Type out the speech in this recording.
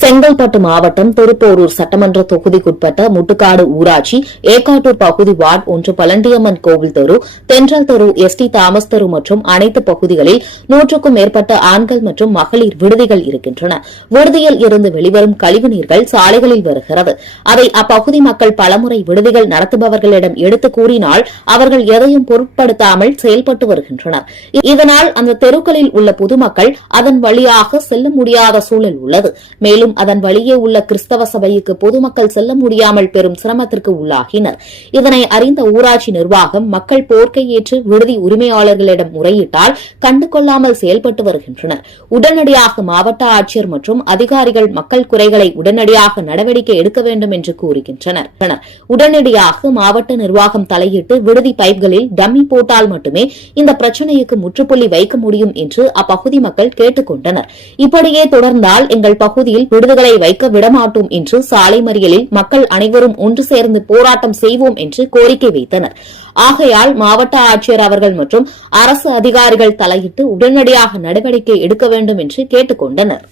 செங்கல்பட்டு மாவட்டம் திருப்போரூர் சட்டமன்ற தொகுதிக்குட்பட்ட முட்டுக்காடு ஊராட்சி ஏக்காட்டூர் பகுதி வார்டு ஒன்று பழண்டியம்மன் கோவில் தெரு தென்றல் தெரு எஸ் டி தாமஸ் தெரு மற்றும் அனைத்து பகுதிகளில் நூற்றுக்கும் மேற்பட்ட ஆண்கள் மற்றும் மகளிர் விடுதிகள் இருக்கின்றன. விடுதியில் இருந்து வெளிவரும் கழிவுநீர்கள் சாலைகளில் வருகிறது. அதை அப்பகுதி மக்கள் பலமுறை விடுதிகள் நடத்துபவர்களிடம் எடுத்து கூறினால் அவர்கள் எதையும் பொருட்படுத்தாமல் செயல்பட்டு வருகின்றனர். இதனால் அந்த தெருக்களில் உள்ள பொதுமக்கள் அதன் வழியாக செல்ல முடியாத சூழல் உள்ளது. மேலும் அதன் வழியே உள்ள கிறிஸ்தவ சபைக்கு பொதுமக்கள் செல்ல முடியாமல் பெரும் சிரமத்திற்கு உள்ளாகினர். இதனை அறிந்த ஊராட்சி நிர்வாகம் மக்கள் போர்க்கை ஏற்று விடுதி உரிமையாளர்களிடம் முறையிட்டால் கண்டுகொள்ளாமல் செயல்பட்டு வருகின்றனர். உடனடியாக மாவட்ட ஆட்சியர் மற்றும் அதிகாரிகள் மக்கள் குறைகளை உடனடியாக நடவடிக்கை எடுக்க வேண்டும் என்று கூறுகின்றனர். உடனடியாக மாவட்ட நிர்வாகம் தலையிட்டு விடுதி பைப்களில் டம்மி போட்டால் மட்டுமே இந்த பிரச்சினைக்கு முற்றுப்புள்ளி வைக்க முடியும் என்று அப்பகுதி மக்கள் கேட்டுக் கொண்டனர் இப்படியே தொடர்ந்தால் எங்கள் பகுதியில் விடுதிகளை வைக்க விடமாட்டோம் என்று சாலை மறியலில் மக்கள் அனைவரும் ஒன்று சேர்ந்து போராட்டம் செய்வோம் என்று கோரிக்கை வைத்தனர். ஆகையால் மாவட்ட ஆட்சியர் அவர்கள் மற்றும் அரசு அதிகாரிகள் தலையிட்டு உடனடியாக நடவடிக்கை எடுக்க வேண்டும் என்று கேட்டுக் கொண்டனர்